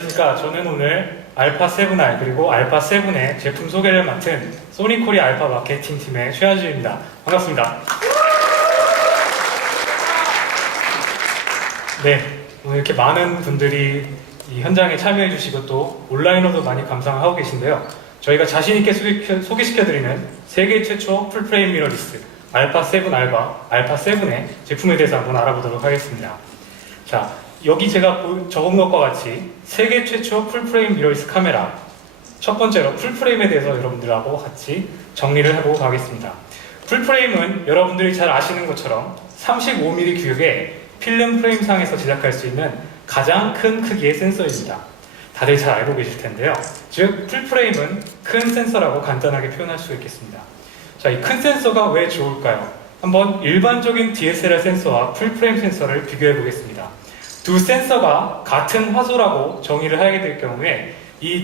그러니까 저는 오늘 알파7R 그리고 알파7의 제품 소개를 맡은 소니코리아 알파 마케팅 팀의 최하주입니다. 반갑습니다. 네, 오늘 이렇게 많은 분들이 이 현장에 참여해 주시고 또 온라인으로도 많이 감상을 하고 계신데요. 저희가 자신있게 소개시켜드리는 세계 최초 풀프레임 미러리스 알파7R과 알파7의 제품에 대해서 한번 알아보도록 하겠습니다. 자, 여기 제가 적은 것과 같이 세계 최초 풀프레임 미러리스 카메라, 첫 번째로 풀프레임에 대해서 여러분들하고 같이 정리를 해보고 가겠습니다. 풀프레임은 여러분들이 잘 아시는 것처럼 35mm 규격의 필름 프레임상에서 제작할 수 있는 가장 큰 크기의 센서입니다. 다들 잘 알고 계실 텐데요. 즉 풀프레임은 큰 센서라고 간단하게 표현할 수 있겠습니다. 자, 이 큰 센서가 왜 좋을까요? 한번 일반적인 DSLR 센서와 풀프레임 센서를 비교해 보겠습니다. 두 센서가 같은 화소라고 정의를 하게 될 경우에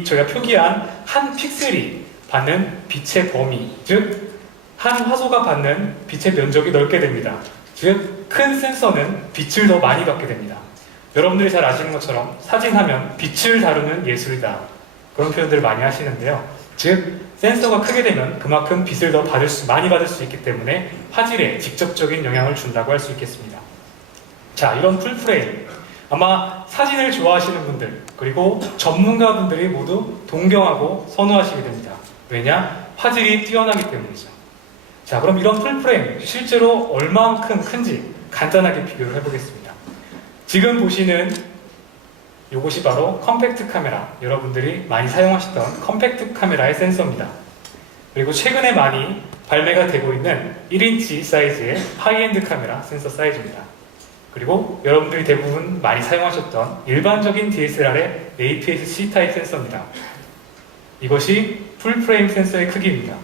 저희가 표기한 한 픽셀이 받는 빛의 범위, 즉 한 화소가 받는 빛의 면적이 넓게 됩니다. 즉 큰 센서는 빛을 더 많이 받게 됩니다. 여러분들이 잘 아시는 것처럼 사진하면 빛을 다루는 예술이다, 그런 표현들을 많이 하시는데요. 즉 센서가 크게 되면 그만큼 빛을 더 많이 받을 수 있기 때문에 화질에 직접적인 영향을 준다고 할 수 있겠습니다. 자, 이런 풀프레임 아마 사진을 좋아하시는 분들 그리고 전문가분들이 모두 동경하고 선호하시게 됩니다. 왜냐? 화질이 뛰어나기 때문이죠. 자, 그럼 이런 풀프레임 실제로 얼마만큼 큰지 간단하게 비교를 해보겠습니다. 지금 보시는 이것이 바로 컴팩트 카메라, 여러분들이 많이 사용하시던 컴팩트 카메라의 센서입니다. 그리고 최근에 많이 발매가 되고 있는 1인치 사이즈의 하이엔드 카메라 센서 사이즈입니다. 그리고 여러분들이 대부분 많이 사용하셨던 일반적인 DSLR의 APS-C 타입 센서입니다. 이것이 풀프레임 센서의 크기입니다.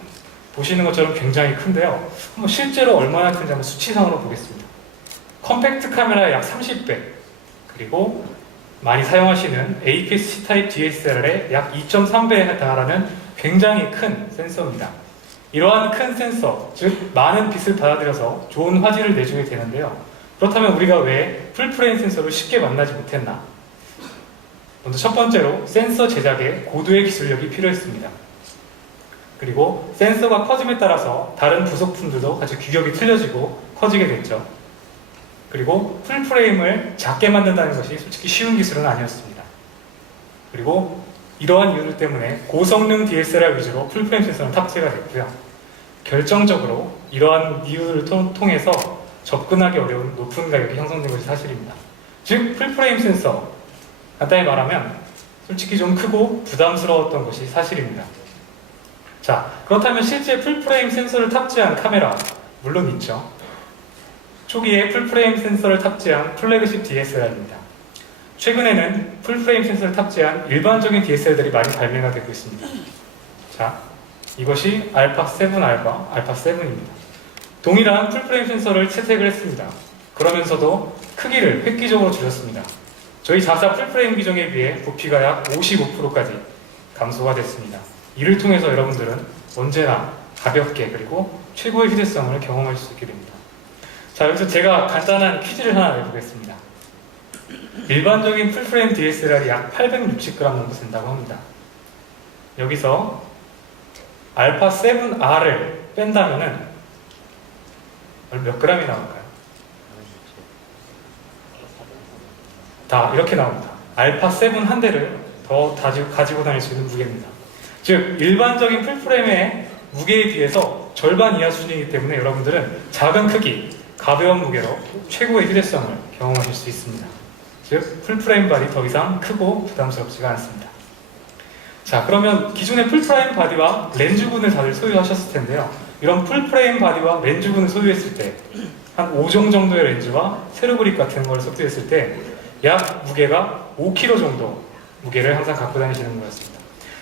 보시는 것처럼 굉장히 큰데요. 한번 실제로 얼마나 큰지 한번 수치상으로 보겠습니다. 컴팩트 카메라의 약 30배, 그리고 많이 사용하시는 APS-C 타입 DSLR의 약 2.3배에 해당하는 굉장히 큰 센서입니다. 이러한 큰 센서, 즉 많은 빛을 받아들여서 좋은 화질을 내주게 되는데요. 그렇다면 우리가 왜 풀프레임 센서를 쉽게 만나지 못했나? 먼저 첫 번째로 센서 제작에 고도의 기술력이 필요했습니다. 그리고 센서가 커짐에 따라서 다른 부속품들도 같이 규격이 틀려지고 커지게 됐죠. 그리고 풀프레임을 작게 만든다는 것이 솔직히 쉬운 기술은 아니었습니다. 그리고 이러한 이유들 때문에 고성능 DSLR 위주로 풀프레임 센서는 탑재가 됐고요. 결정적으로 이러한 이유를 통해서 접근하기 어려운 높은 가격이 형성된 것이 사실입니다. 즉 풀프레임 센서, 간단히 말하면 솔직히 좀 크고 부담스러웠던 것이 사실입니다. 자, 그렇다면 실제 풀프레임 센서를 탑재한 카메라 물론 있죠. 초기에 풀프레임 센서를 탑재한 플래그십 DSLR입니다. 최근에는 풀프레임 센서를 탑재한 일반적인 DSLR들이 많이 발매가 되고 있습니다. 자, 이것이 알파7R과 알파7입니다. 동일한 풀프레임 센서를 채택을 했습니다. 그러면서도 크기를 획기적으로 줄였습니다. 저희 자사 풀프레임 기종에 비해 부피가 약 55%까지 감소가 됐습니다. 이를 통해서 여러분들은 언제나 가볍게 그리고 최고의 휴대성을 경험할 수 있게 됩니다. 자, 여기서 제가 간단한 퀴즈를 하나 내보겠습니다. 일반적인 풀프레임 DSLR이 약 860g 정도 된다고 합니다. 여기서 알파7R을 뺀다면은 몇 g이 나올까요? 다 이렇게 나옵니다. 알파7 한 대를 더 가지고 다닐 수 있는 무게입니다. 즉 일반적인 풀프레임의 무게에 비해서 절반 이하 수준이기 때문에 여러분들은 작은 크기, 가벼운 무게로 최고의 휴대성을 경험하실 수 있습니다. 즉 풀프레임 바디 더 이상 크고 부담스럽지가 않습니다. 자, 그러면 기존의 풀프레임 바디와 렌즈군을 다들 소유하셨을 텐데요. 이런 풀프레임 바디와 렌즈군을 소유했을 때 한 5종 정도의 렌즈와 세로그립 같은 걸 소유했을 때 약 무게가 5kg 정도 무게를 항상 갖고 다니시는 거였습니다.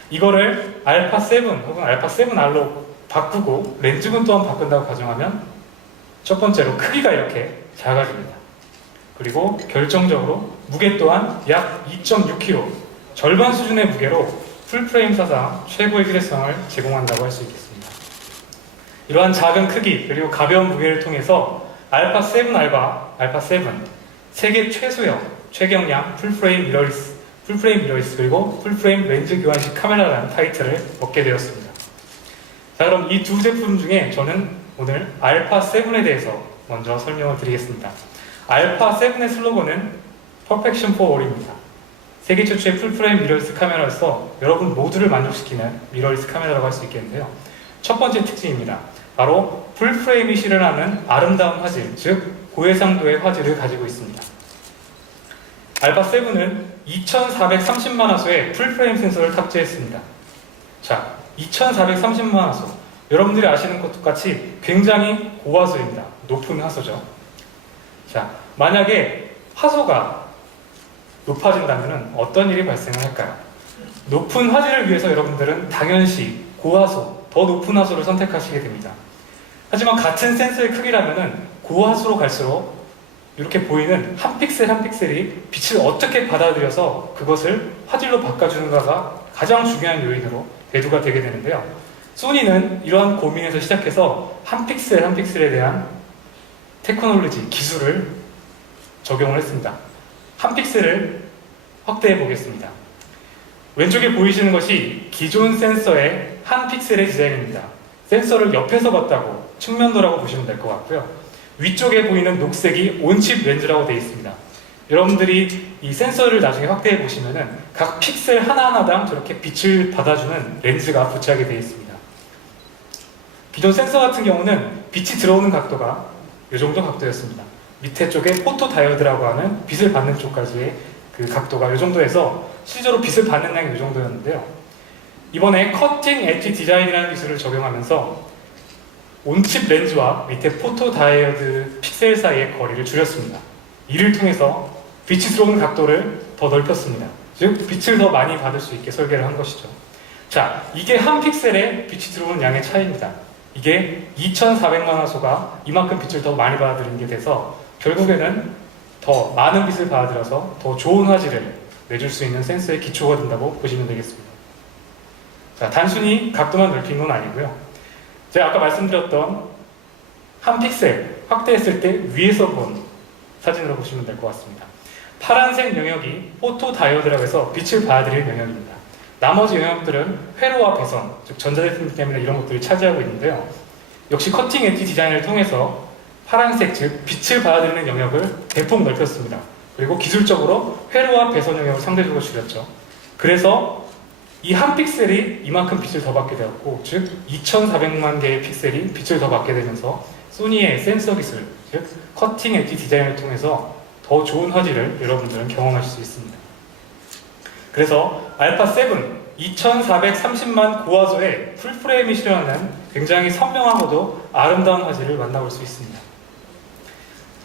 이거를 알파7 혹은 알파7R로 바꾸고 렌즈군 또한 바꾼다고 가정하면 첫 번째로 크기가 이렇게 작아집니다. 그리고 결정적으로 무게 또한 약 2.6kg, 절반 수준의 무게로 풀프레임 사상 최고의 휴대성을 제공한다고 할 수 있겠습니다. 이러한 작은 크기 그리고 가벼운 무게를 통해서 알파7R과 알파7 세계 최소형 최경량 풀프레임 풀프레임 미러리스 그리고 풀프레임 렌즈 교환식 카메라라는 타이틀을 얻게 되었습니다. 자, 그럼 이 두 제품 중에 저는 오늘 알파7에 대해서 먼저 설명을 드리겠습니다. 알파7의 슬로건은 Perfection for All입니다. 세계 최초의 풀프레임 미러리스 카메라로서 여러분 모두를 만족시키는 미러리스 카메라라고 할 수 있겠는데요. 첫 번째 특징입니다. 바로 풀프레임이 실현하는 아름다운 화질, 즉 고해상도의 화질을 가지고 있습니다. 알파7은 2430만 화소의 풀프레임 센서를 탑재했습니다. 자, 2430만 화소. 여러분들이 아시는 것과 같이 굉장히 고화소입니다. 높은 화소죠. 자, 만약에 화소가 높아진다면 어떤 일이 발생을 할까요? 높은 화질을 위해서 여러분들은 당연시 고화소, 더 높은 화소를 선택하시게 됩니다. 하지만 같은 센서의 크기라면 고화소로 갈수록 이렇게 보이는 한 픽셀 한 픽셀이 빛을 어떻게 받아들여서 그것을 화질로 바꿔주는가가 가장 중요한 요인으로 대두가 되게 되는데요. 소니는 이러한 고민에서 시작해서 한 픽셀 한 픽셀에 대한 테크놀로지, 기술을 적용을 했습니다. 한 픽셀을 확대해 보겠습니다. 왼쪽에 보이시는 것이 기존 센서의 한 픽셀의 디자인입니다. 센서를 옆에서 봤다고 측면도라고 보시면 될 것 같고요. 위쪽에 보이는 녹색이 온칩 렌즈라고 되어 있습니다. 여러분들이 이 센서를 나중에 확대해 보시면은 각 픽셀 하나하나당 저렇게 빛을 받아주는 렌즈가 부착이 되어 있습니다. 기존 센서 같은 경우는 빛이 들어오는 각도가 이 정도 각도였습니다. 밑에 쪽에 포토 다이오드라고 하는 빛을 받는 쪽까지의 그 각도가 이 정도에서 실제로 빛을 받는 양이 이 정도였는데요. 이번에 커팅 엣지 디자인이라는 기술을 적용하면서 온칩 렌즈와 밑에 포토 다이오드 픽셀 사이의 거리를 줄였습니다. 이를 통해서 빛이 들어오는 각도를 더 넓혔습니다. 즉 빛을 더 많이 받을 수 있게 설계를 한 것이죠. 자, 이게 한 픽셀에 빛이 들어오는 양의 차이입니다. 이게 2400만 화소가 이만큼 빛을 더 많이 받아들이게 돼서 결국에는 더 많은 빛을 받아들여서 더 좋은 화질을 내줄 수 있는 센서의 기초가 된다고 보시면 되겠습니다. 자, 단순히 각도만 넓힌 건 아니고요. 제가 아까 말씀드렸던 한 픽셀 확대했을 때 위에서 본 사진으로 보시면 될 것 같습니다. 파란색 영역이 포토 다이오드라고 해서 빛을 받아들이는 영역입니다. 나머지 영역들은 회로와 배선, 즉 전자제품 때문에 이런 것들을 차지하고 있는데요. 역시 커팅 엣지 디자인을 통해서 파란색, 즉 빛을 받아들이는 영역을 대폭 넓혔습니다. 그리고 기술적으로 회로와 배선 영역을 상대적으로 줄였죠. 그래서 이 한 픽셀이 이만큼 빛을 더 받게 되었고, 즉 2400만 개의 픽셀이 빛을 더 받게 되면서 소니의 센서 기술, 즉 커팅 엣지 디자인을 통해서 더 좋은 화질을 여러분들은 경험하실 수 있습니다. 그래서 알파7 2430만 고화소의 풀프레임이 실현하는 굉장히 선명하고도 아름다운 화질을 만나볼 수 있습니다.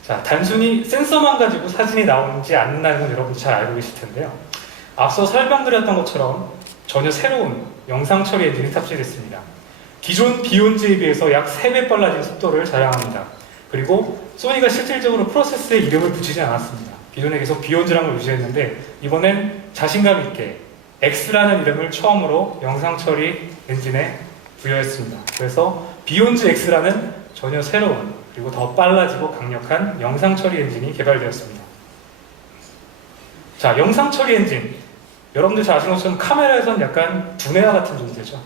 자, 단순히 센서만 가지고 사진이 나오지 않는다는 건 여러분도 잘 알고 계실 텐데요. 앞서 설명드렸던 것처럼 전혀 새로운 영상 처리 엔진이 탑재됐습니다. 기존 비욘즈에 비해서 약 3배 빨라진 속도를 자랑합니다. 그리고 소니가 실질적으로 프로세스에 이름을 붙이지 않았습니다. 기존에 계속 비욘즈라는 걸 유지했는데 이번엔 자신감 있게 X라는 이름을 처음으로 영상 처리 엔진에 부여했습니다. 그래서 비욘즈 X라는 전혀 새로운 그리고 더 빨라지고 강력한 영상 처리 엔진이 개발되었습니다. 자, 영상 처리 엔진. 여러분들 잘 아시는 것처럼 카메라에서는 약간 두뇌와 같은 존재죠.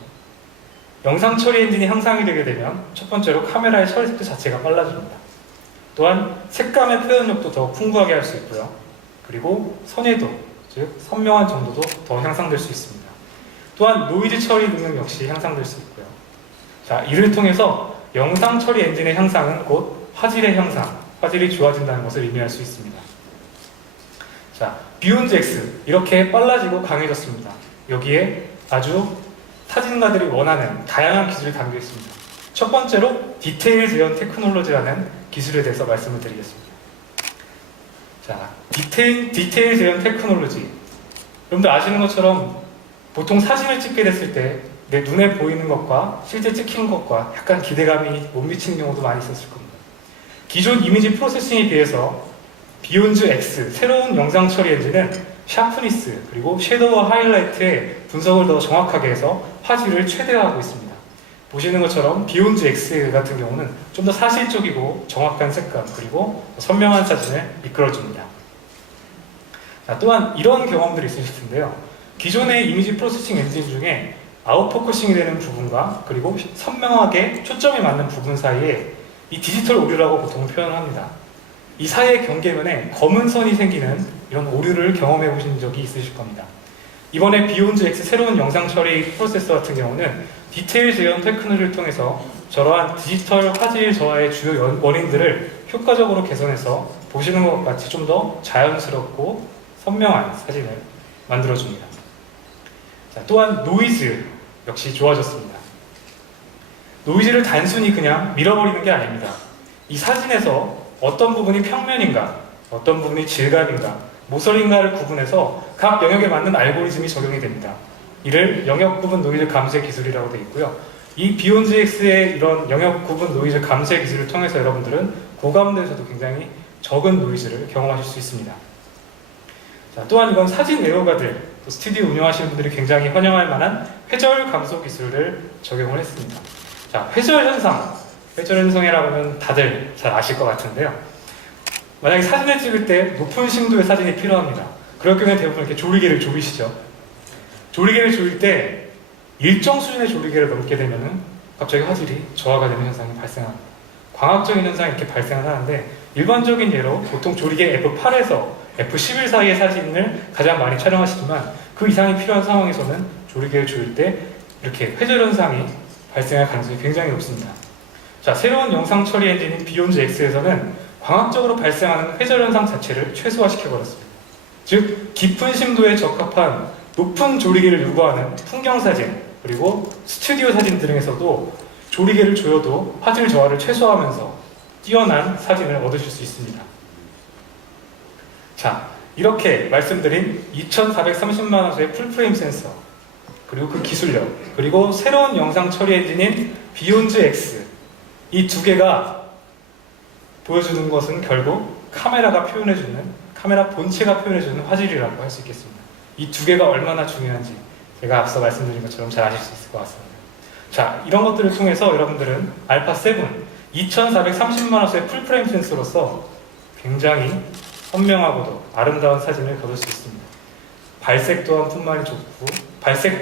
영상 처리 엔진이 향상이 되게 되면 첫 번째로 카메라의 처리 속도 자체가 빨라집니다. 또한 색감의 표현력도 더 풍부하게 할 수 있고요. 그리고 선회도, 즉 선명한 정도도 더 향상될 수 있습니다. 또한 노이즈 처리 능력 역시 향상될 수 있고요. 자, 이를 통해서 영상 처리 엔진의 향상은 곧 화질의 향상, 화질이 좋아진다는 것을 의미할 수 있습니다. 자, 비욘즈 X 이렇게 빨라지고 강해졌습니다. 여기에 아주 사진가들이 원하는 다양한 기술이 담겨 있습니다. 첫 번째로 디테일 재현 테크놀로지라는 기술에 대해서 말씀을 드리겠습니다. 자, 디테일 재현 테크놀로지. 여러분들 아시는 것처럼 보통 사진을 찍게 됐을 때 내 눈에 보이는 것과 실제 찍힌 것과 약간 기대감이 못 미치는 경우도 많이 있었을 겁니다. 기존 이미지 프로세싱에 비해서 비욘즈 X 새로운 영상 처리 엔진은 샤프니스 그리고 섀도우와 하이라이트의 분석을 더 정확하게 해서 화질을 최대화하고 있습니다. 보시는 것처럼 비욘즈 X 같은 경우는 좀 더 사실적이고 정확한 색감 그리고 선명한 사진을 이끌어줍니다. 자, 또한 이런 경험들이 있으실 텐데요. 기존의 이미지 프로세싱 엔진 중에 아웃포커싱이 되는 부분과 그리고 선명하게 초점이 맞는 부분 사이에 이 디지털 오류라고 보통 표현합니다. 이 사이의 경계면에 검은 선이 생기는 이런 오류를 경험해 보신 적이 있으실 겁니다. 이번에 비욘즈 X 새로운 영상 처리 프로세서 같은 경우는 디테일 재현 테크놀로지를 통해서 저러한 디지털 화질 저하의 주요 원인들을 효과적으로 개선해서 보시는 것 같이 좀 더 자연스럽고 선명한 사진을 만들어줍니다. 자, 또한 노이즈 역시 좋아졌습니다. 노이즈를 단순히 그냥 밀어버리는 게 아닙니다. 이 사진에서 어떤 부분이 평면인가, 어떤 부분이 질감인가, 모서리인가를 구분해서 각 영역에 맞는 알고리즘이 적용이 됩니다. 이를 영역 구분 노이즈 감쇄 기술이라고 되어 있고요. 이 비욘즈 X의 이런 영역 구분 노이즈 감쇄 기술을 통해서 여러분들은 고감도에서도 굉장히 적은 노이즈를 경험하실 수 있습니다. 자, 또한 이건 사진 애호가들, 또 스튜디오 운영하시는 분들이 굉장히 환영할 만한 회절 감소 기술을 적용을 했습니다. 자, 회절 현상이라고 하면 다들 잘 아실 것 같은데요. 만약에 사진을 찍을 때 높은 심도의 사진이 필요합니다. 그럴 경우에 대부분 이렇게 조리개를 조이시죠. 조리개를 조일 때 일정 수준의 조리개를 넘게 되면은 갑자기 화질이 저하가 되는 현상이 발생합니다. 광학적인 현상이 이렇게 발생을 하는데, 일반적인 예로 보통 조리개 F8에서 F11 사이의 사진을 가장 많이 촬영하시지만 그 이상이 필요한 상황에서는 조리개를 조일 때 이렇게 회절 현상이 발생할 가능성이 굉장히 높습니다. 자, 새로운 영상 처리 엔진인 비욘즈 X에서는 광학적으로 발생하는 회절 현상 자체를 최소화시켜버렸습니다. 즉, 깊은 심도에 적합한 높은 조리개를 요구하는 풍경 사진, 그리고 스튜디오 사진 등에서도 조리개를 조여도 화질 저하를 최소화하면서 뛰어난 사진을 얻으실 수 있습니다. 자, 이렇게 말씀드린 2430만 화소의 풀프레임 센서, 그리고 그 기술력, 그리고 새로운 영상 처리 엔진인 비욘즈 X, 이 두 개가 보여주는 것은 결국 카메라 본체가 표현해주는 화질이라고 할 수 있겠습니다. 이 두 개가 얼마나 중요한지 제가 앞서 말씀드린 것처럼 잘 아실 수 있을 것 같습니다. 자, 이런 것들을 통해서 여러분들은 알파7 2430만 화소의 풀프레임 센서로서 굉장히 선명하고도 아름다운 사진을 거둘 수 있습니다. 발색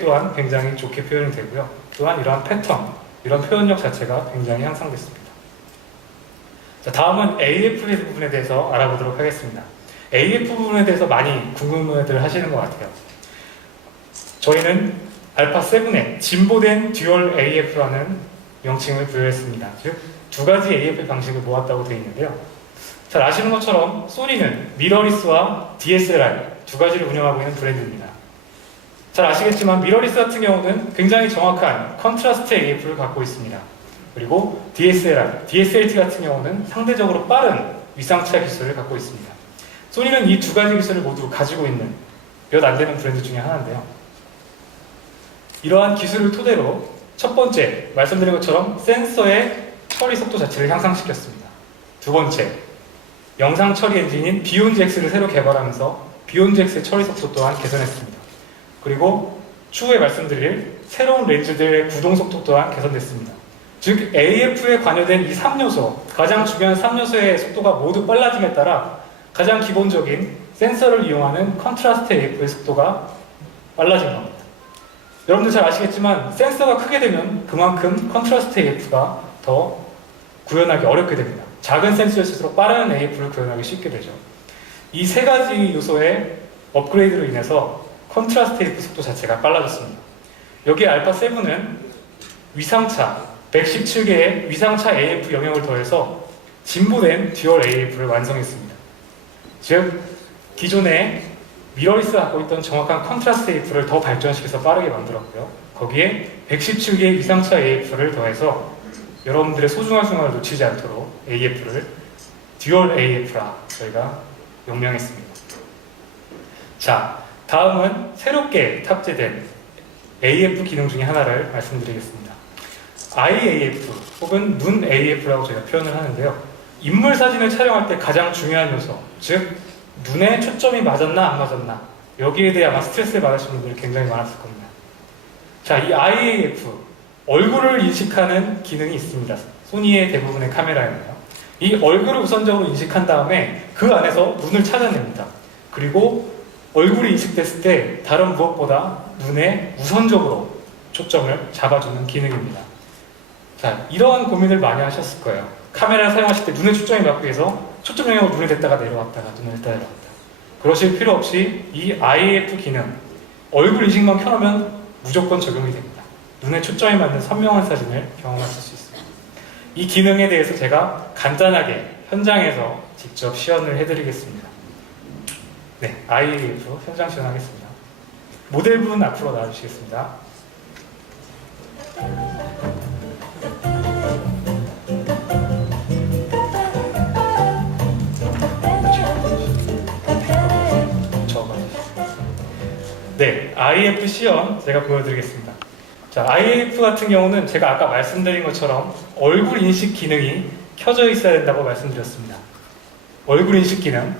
또한 굉장히 좋게 표현이 되고요. 또한 이러한 패턴, 이런 표현력 자체가 굉장히 향상됐습니다. 자, 다음은 AF 부분에 대해서 알아보도록 하겠습니다. AF 부분에 대해서 많이 궁금해들 하시는 것 같아요. 저희는 알파7에 진보된 듀얼 AF라는 명칭을 부여했습니다. 즉, 두 가지 AF 방식을 모았다고 되어 있는데요. 잘 아시는 것처럼 소니는 미러리스와 DSLR 두 가지를 운영하고 있는 브랜드입니다. 잘 아시겠지만 미러리스 같은 경우는 굉장히 정확한 컨트라스트 AF를 갖고 있습니다. 그리고 DSLR, DSLT 같은 경우는 상대적으로 빠른 위상차 기술을 갖고 있습니다. 소니는 이 두 가지 기술을 모두 가지고 있는 몇 안 되는 브랜드 중에 하나인데요. 이러한 기술을 토대로 첫 번째, 말씀드린 것처럼 센서의 처리 속도 자체를 향상시켰습니다. 두 번째, 영상 처리 엔진인 비욘즈 X를 새로 개발하면서 비욘즈 X의 처리 속도 또한 개선했습니다. 그리고 추후에 말씀드릴 새로운 렌즈들의 구동 속도 또한 개선됐습니다. 즉, AF에 관여된 이 3요소, 가장 중요한 3요소의 속도가 모두 빨라짐에 따라 가장 기본적인 센서를 이용하는 컨트라스트 AF의 속도가 빨라진 겁니다. 여러분들 잘 아시겠지만 센서가 크게 되면 그만큼 컨트라스트 AF가 더 구현하기 어렵게 됩니다. 작은 센서일수록 빠른 AF를 구현하기 쉽게 되죠. 이 세 가지 요소의 업그레이드로 인해서 컨트라스트 AF 속도 자체가 빨라졌습니다. 여기 알파7은 위상차, 117개의 위상차 AF 영역을 더해서 진보된 듀얼 AF를 완성했습니다. 즉, 기존에 미러리스가 갖고 있던 정확한 컨트라스트 AF를 더 발전시켜서 빠르게 만들었고요. 거기에 117개의 위상차 AF를 더해서 여러분들의 소중한 순간을 놓치지 않도록 AF를 듀얼 AF라 저희가 명명했습니다. 자, 다음은 새롭게 탑재된 AF 기능 중에 하나를 말씀드리겠습니다. IAF 혹은 눈 AF라고 저희가 표현을 하는데요. 인물 사진을 촬영할 때 가장 중요한 요소, 즉 눈에 초점이 맞았나 안 맞았나, 여기에 대해 아마 스트레스를 받으시는 분들이 굉장히 많았을 겁니다. 자, 이 IAF, 얼굴을 인식하는 기능이 있습니다. 소니의 대부분의 카메라에는요. 이 얼굴을 우선적으로 인식한 다음에 그 안에서 눈을 찾아냅니다. 그리고 얼굴이 인식됐을 때 다른 무엇보다 눈에 우선적으로 초점을 잡아주는 기능입니다. 자, 이러한 고민을 많이 하셨을 거예요. 카메라를 사용하실 때 눈에 초점이 맞기 위해서 초점 영역을 눈에 댔다가 내려왔다가 눈에 댔다가 내려왔다. 그러실 필요 없이 이 IAF 기능, 얼굴 인식만 켜놓으면 무조건 적용이 됩니다. 눈에 초점이 맞는 선명한 사진을 경험하실 수 있습니다. 이 기능에 대해서 제가 간단하게 현장에서 직접 시연을 해드리겠습니다. 네, IAF 현장 시연하겠습니다. 모델분 앞으로 나와주시겠습니다. 네, IAF 시연 제가 보여드리겠습니다. 자, IAF 같은 경우는 제가 아까 말씀드린 것처럼 얼굴 인식 기능이 켜져 있어야 된다고 말씀드렸습니다. 얼굴 인식 기능,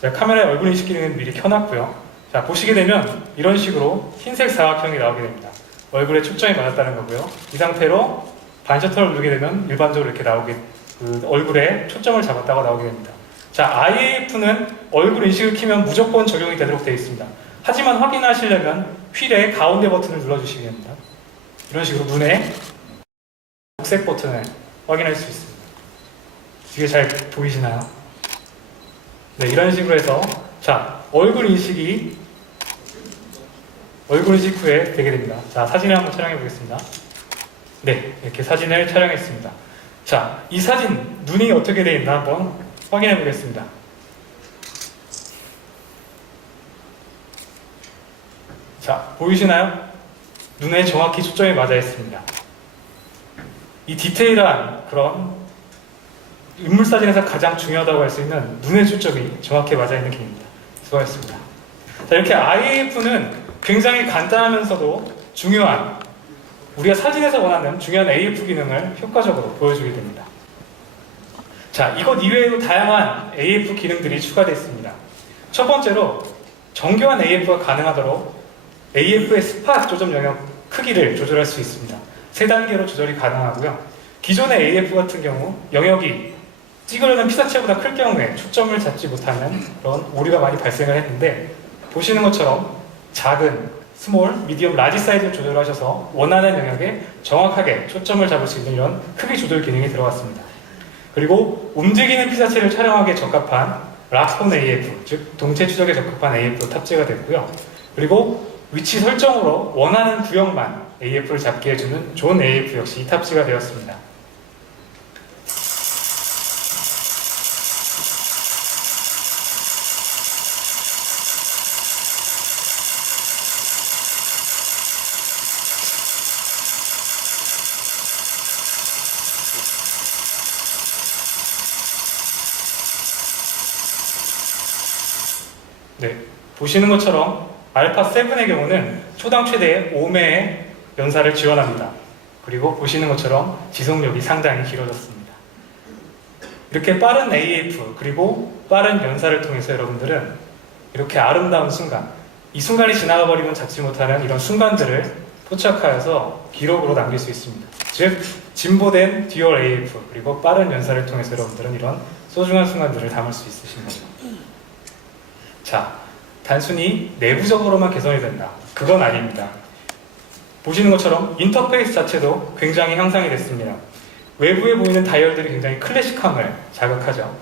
제가 카메라에 얼굴 인식 기능은 미리 켜놨고요. 자, 보시게 되면 이런 식으로 흰색 사각형이 나오게 됩니다. 얼굴에 초점이 맞았다는 거고요. 이 상태로 반셔터를 누르게 되면 일반적으로 이렇게 나오게, 얼굴에 초점을 잡았다고 나오게 됩니다. 자, IAF는 얼굴 인식을 켜면 무조건 적용이 되도록 되어 있습니다. 하지만 확인하시려면 휠의 가운데 버튼을 눌러주시기 됩니다. 이런 식으로 눈에 녹색 버튼을 확인할 수 있습니다. 뒤에 잘 보이시나요? 네, 이런 식으로 해서 자, 얼굴 인식 후에 되게 됩니다. 자, 사진을 한번 촬영해 보겠습니다. 네, 이렇게 사진을 촬영했습니다. 자, 이 사진 눈이 어떻게 되어 있나 한번 확인해 보겠습니다. 자, 보이시나요? 눈에 정확히 초점이 맞아 있습니다. 이 디테일한 그런 인물 사진에서 가장 중요하다고 할 수 있는 눈의 초점이 정확히 맞아 있는 기능입니다. 수고하셨습니다. 자, 이렇게 IAF는 굉장히 간단하면서도 중요한, 우리가 사진에서 원하는 중요한 AF 기능을 효과적으로 보여주게 됩니다. 자, 이것 이외에도 다양한 AF 기능들이 추가되어 있습니다. 첫 번째로 정교한 AF가 가능하도록 AF의 스팟 조정 영역 크기를 조절할 수 있습니다. 3단계로 조절이 가능하고요. 기존의 AF 같은 경우 영역이 찍으려는 피사체보다 클 경우에 초점을 잡지 못하는 그런 오류가 많이 발생을 했는데, 보시는 것처럼 작은, 스몰, 미디엄, 라지 사이즈를 조절하셔서 원하는 영역에 정확하게 초점을 잡을 수 있는 이런 크기 조절 기능이 들어갔습니다. 그리고 움직이는 피사체를 촬영하기에 적합한 락폰 AF, 즉 동체 추적에 적합한 AF로 탑재가 됐고요. 그리고 위치 설정으로 원하는 구역만 AF를 잡게 해주는 존 AF 역시 탑재가 되었습니다. 네, 보시는 것처럼 알파7의 경우는 초당 최대 5매의 연사를 지원합니다. 그리고 보시는 것처럼 지속력이 상당히 길어졌습니다. 이렇게 빠른 AF 그리고 빠른 연사를 통해서 여러분들은 이렇게 아름다운 순간, 이 순간이 지나가 버리면 잡지 못하는 이런 순간들을 포착하여서 기록으로 남길 수 있습니다. 즉, 진보된 듀얼 AF 그리고 빠른 연사를 통해서 여러분들은 이런 소중한 순간들을 담을 수 있으신 거죠. 자, 단순히 내부적으로만 개선이 된다, 그건 아닙니다. 보시는 것처럼 인터페이스 자체도 굉장히 향상이 됐습니다. 외부에 보이는 다이얼들이 굉장히 클래식함을 자극하죠.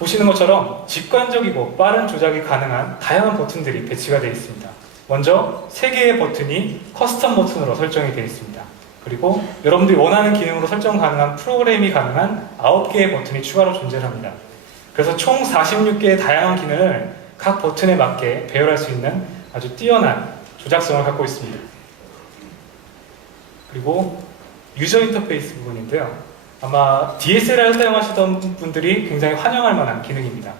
보시는 것처럼 직관적이고 빠른 조작이 가능한 다양한 버튼들이 배치가 되어 있습니다. 먼저 3개의 버튼이 커스텀 버튼으로 설정이 되어 있습니다. 그리고 여러분들이 원하는 기능으로 설정 가능한 프로그램이 가능한 9개의 버튼이 추가로 존재합니다. 그래서 총 46개의 다양한 기능을 각 버튼에 맞게 배열할 수 있는 아주 뛰어난 조작성을 갖고 있습니다. 그리고 유저 인터페이스 부분인데요. 아마 DSLR 사용하시던 분들이 굉장히 환영할 만한 기능입니다.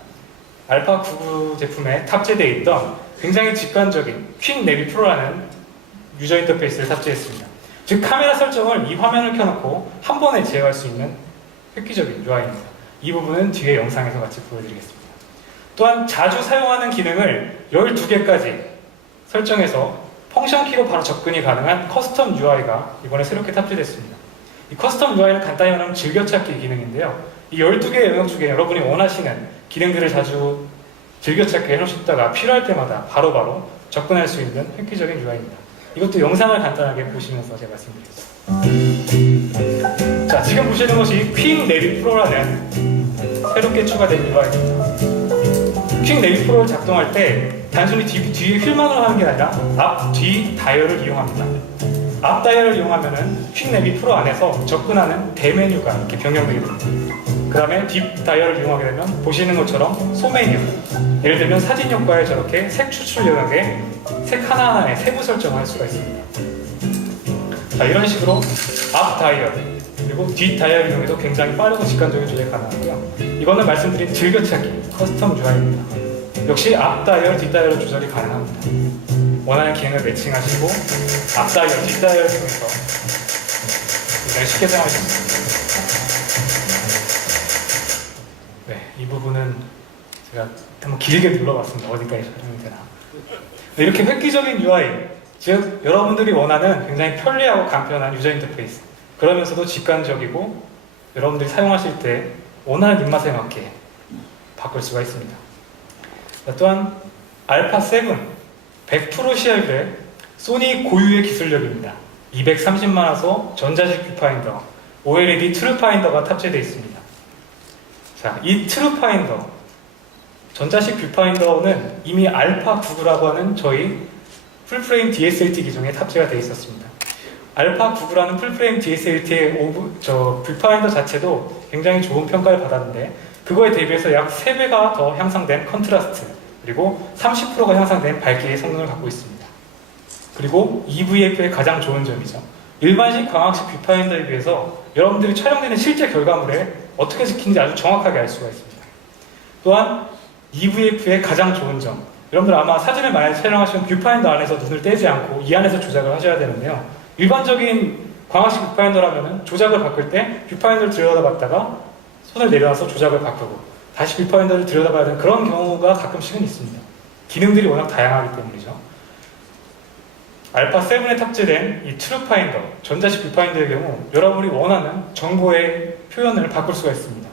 알파99 제품에 탑재되어 있던 굉장히 직관적인 퀵 내비 프로라는 유저 인터페이스를 탑재했습니다. 즉, 카메라 설정을 이 화면을 켜놓고 한 번에 제어할 수 있는 획기적인 UI입니다. 이 부분은 뒤에 영상에서 같이 보여드리겠습니다. 또한 자주 사용하는 기능을 12개까지 설정해서 펑션 키로 바로 접근이 가능한 커스텀 UI가 이번에 새롭게 탑재됐습니다. 이 커스텀 UI는 간단히 말하면 즐겨찾기 기능인데요. 이 12개의 영역 중에 여러분이 원하시는 기능들을 자주 즐겨찾기 해놓으셨다가 필요할 때마다 바로바로 접근할 수 있는 획기적인 UI입니다. 이것도 영상을 간단하게 보시면서 제가 말씀드리겠습니다. 자, 지금 보시는 것이 퀵 내비 프로라는 새롭게 추가된 UI입니다. 퀵 내비 프로를 작동할 때 단순히 뒤에 휠만으로 하는 게 아니라 앞, 뒤 다이얼을 이용합니다. 앞 다이얼을 이용하면은 퀵 내비 프로 안에서 접근하는 대메뉴가 이렇게 변경되게 됩니다. 그 다음에 뒷 다이얼을 이용하게 되면 보시는 것처럼 소메뉴, 예를 들면 사진 효과에 저렇게 색 추출 영역에 색 하나하나에 세부 설정을 할 수가 있습니다. 자, 이런 식으로 앞 다이얼 그리고 뒷 다이얼 이용해도 굉장히 빠르고 직관적인 조작이 가능하고요. 이거는 말씀드린 즐겨찾기 커스텀 UI입니다. 역시 앞 다이얼, 뒷 다이얼 조절이 가능합니다. 원하는 기능을 매칭하시고 앞 다이얼, 뒷 다이얼을 통해서 굉장히 쉽게 사용하실 수 있습니다. 네, 이 부분은 제가 한번 길게 눌러봤습니다. 어디까지 설명이 되나. 네, 이렇게 획기적인 UI, 즉 여러분들이 원하는 굉장히 편리하고 간편한 유저 인터페이스, 그러면서도 직관적이고 여러분들이 사용하실 때 원하는 입맛에 맞게 바꿀 수가 있습니다. 또한 알파 7 100% CR의 소니 고유의 기술력입니다. 230만화소 전자식 뷰파인더 OLED 트루파인더가 탑재되어 있습니다. 자, 이 트루파인더 전자식 뷰파인더는 이미 알파 9라고 하는 저희 풀프레임 DSLT 기종에 탑재가 되어 있었습니다. 알파 9라는 풀프레임 DSLT의 뷰파인더 자체도 굉장히 좋은 평가를 받았는데 그거에 대비해서 약 3배가 더 향상된 컨트라스트 그리고 30%가 향상된 밝기의 성능을 갖고 있습니다. 그리고 EVF의 가장 좋은 점이죠. 일반식 광학식 뷰파인더에 비해서 여러분들이 촬영되는 실제 결과물에 어떻게 찍히는지 아주 정확하게 알 수가 있습니다. 또한 EVF의 가장 좋은 점, 여러분들 아마 사진을 많이 촬영하시면 뷰파인더 안에서 눈을 떼지 않고 이 안에서 조작을 하셔야 되는데요. 일반적인 광학식 뷰파인더라면 조작을 바꿀 때 뷰파인더를 들여다봤다가 손을 내려놔서 조작을 바꾸고 다시 뷰파인더를 들여다봐야 되는 그런 경우가 가끔씩은 있습니다. 기능들이 워낙 다양하기 때문이죠. 알파 7에 탑재된 이 트루파인더, 전자식 뷰파인더의 경우 여러분이 원하는 정보의 표현을 바꿀 수가 있습니다.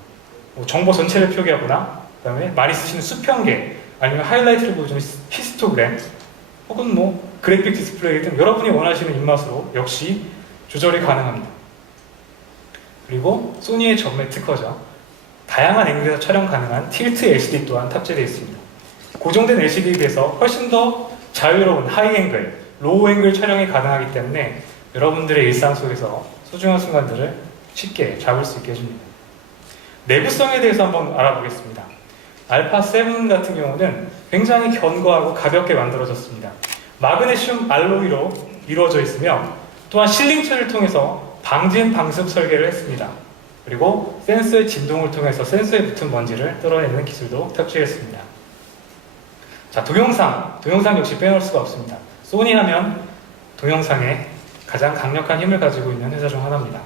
정보 전체를 표기하거나 그 다음에 많이 쓰시는 수평계 아니면 하이라이트를 보여주는 히스토그램 혹은 그래픽 디스플레이 등 여러분이 원하시는 입맛으로 역시 조절이 가능합니다. 그리고 소니의 전매 특허죠. 다양한 앵글에서 촬영 가능한 틸트 LCD 또한 탑재되어 있습니다. 고정된 LCD에 비해서 훨씬 더 자유로운 하이앵글, 로우앵글 촬영이 가능하기 때문에 여러분들의 일상 속에서 소중한 순간들을 쉽게 잡을 수 있게 해줍니다. 내구성에 대해서 한번 알아보겠습니다. 알파 7 같은 경우는 굉장히 견고하고 가볍게 만들어졌습니다. 마그네슘 알로이로 이루어져 있으며 또한 실링처를 통해서 방진 방습 설계를 했습니다. 그리고 센서의 진동을 통해서 센서에 붙은 먼지를 떨어내는 기술도 탑재했습니다. 자, 동영상 역시 빼놓을 수가 없습니다. 소니 하면 동영상에 가장 강력한 힘을 가지고 있는 회사 중 하나입니다.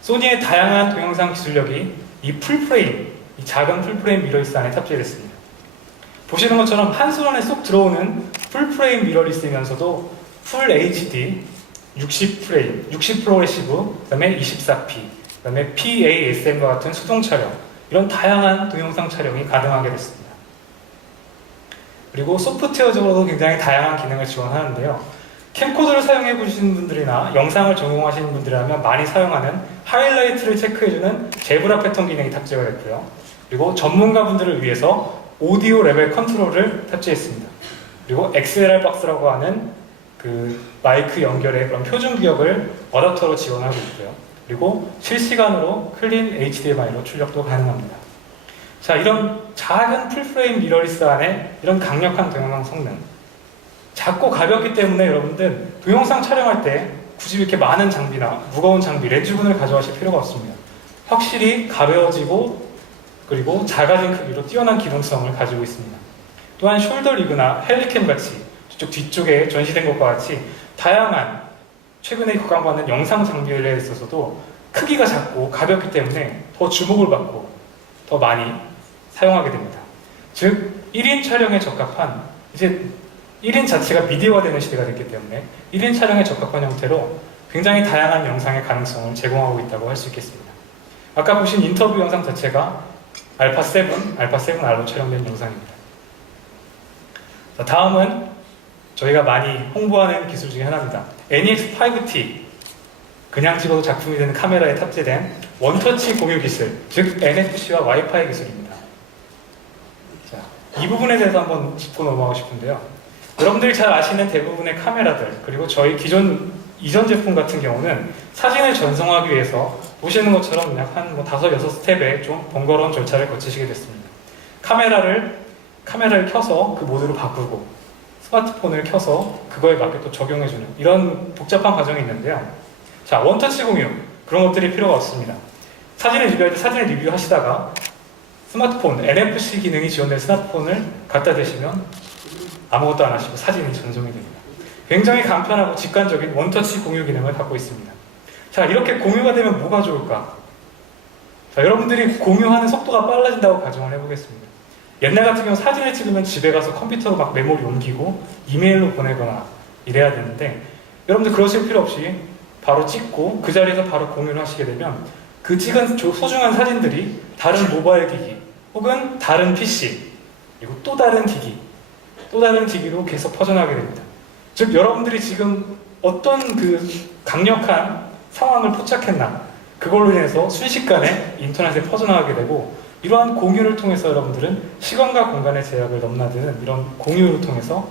소니의 다양한 동영상 기술력이 이 풀프레임, 이 작은 풀프레임 미러리스 안에 탑재됐습니다. 보시는 것처럼 한순간에 쏙 들어오는 풀프레임 미러리스이면서도 풀 HD 60프레임, 60 프로그레시브, 그 다음에 24p, 그 다음에 PASM과 같은 수동 촬영, 이런 다양한 동영상 촬영이 가능하게 됐습니다. 그리고 소프트웨어적으로도 굉장히 다양한 기능을 지원하는데요. 캠코더를 사용해 보신 분들이나 영상을 전공하시는 분들이라면 많이 사용하는 하이라이트를 체크해주는 제브라 패턴 기능이 탑재가 됐고요. 그리고 전문가분들을 위해서 오디오 레벨 컨트롤을 탑재했습니다. 그리고 XLR 박스라고 하는 그 마이크 연결의 그런 표준 기억을 어댑터로 지원하고 있고요. 그리고 실시간으로 클린 HDMI로 출력도 가능합니다. 자, 이런 작은 풀프레임 미러리스 안에 이런 강력한 동영상 성능, 작고 가볍기 때문에 여러분들 동영상 촬영할 때 굳이 이렇게 많은 장비나 무거운 장비, 렌즈군을 가져가실 필요가 없습니다. 확실히 가벼워지고 그리고 작아진 크기로 뛰어난 기동성을 가지고 있습니다. 또한 숄더 리그나 헬리캠 같이 저쪽 뒤쪽에 전시된 것과 같이 다양한 최근에 각광받는 영상 장비에 있어서도 크기가 작고 가볍기 때문에 더 주목을 받고 더 많이 사용하게 됩니다. 즉 1인 촬영에 적합한, 이제 1인 자체가 미디어화되는 시대가 됐기 때문에 1인 촬영에 적합한 형태로 굉장히 다양한 영상의 가능성을 제공하고 있다고 할 수 있겠습니다. 아까 보신 인터뷰 영상 자체가 알파 7R로 촬영된 영상입니다. 자, 다음은 저희가 많이 홍보하는 기술 중에 하나입니다. NEX5T, 그냥 찍어도 작품이 되는 카메라에 탑재된 원터치 공유 기술, 즉 NFC와 와이파이 기술입니다. 자, 이 부분에 대해서 한번 짚고 넘어가고 싶은데요. 여러분들이 잘 아시는 대부분의 카메라들, 그리고 저희 이전 제품 같은 경우는 사진을 전송하기 위해서 보시는 것처럼 약 한 5-6스텝의 좀 번거로운 절차를 거치시게 됐습니다. 카메라를 켜서 그 모드로 바꾸고, 스마트폰을 켜서 그거에 맞게 또 적용해주는 이런 복잡한 과정이 있는데요. 자, 원터치 공유, 그런 것들이 필요가 없습니다. 사진을 리뷰할 때 사진을 리뷰하시다가 스마트폰, NFC 기능이 지원된 스마트폰을 갖다 대시면 아무것도 안 하시고 사진이 전송이 됩니다. 굉장히 간편하고 직관적인 원터치 공유 기능을 갖고 있습니다. 자, 이렇게 공유가 되면 뭐가 좋을까? 자, 여러분들이 공유하는 속도가 빨라진다고 가정을 해보겠습니다. 옛날 같은 경우 사진을 찍으면 집에 가서 컴퓨터로 막 메모리 옮기고 이메일로 보내거나 이래야 되는데, 여러분들 그러실 필요 없이 바로 찍고 그 자리에서 바로 공유를 하시게 되면 그 찍은 소중한 사진들이 다른 모바일 기기 혹은 다른 PC 그리고 또 다른 기기로 계속 퍼져나가게 됩니다. 즉, 여러분들이 지금 어떤 그 강력한 상황을 포착했나, 그걸로 인해서 순식간에 인터넷에 퍼져나가게 되고, 이러한 공유를 통해서 여러분들은 시간과 공간의 제약을 넘나드는 이런 공유를 통해서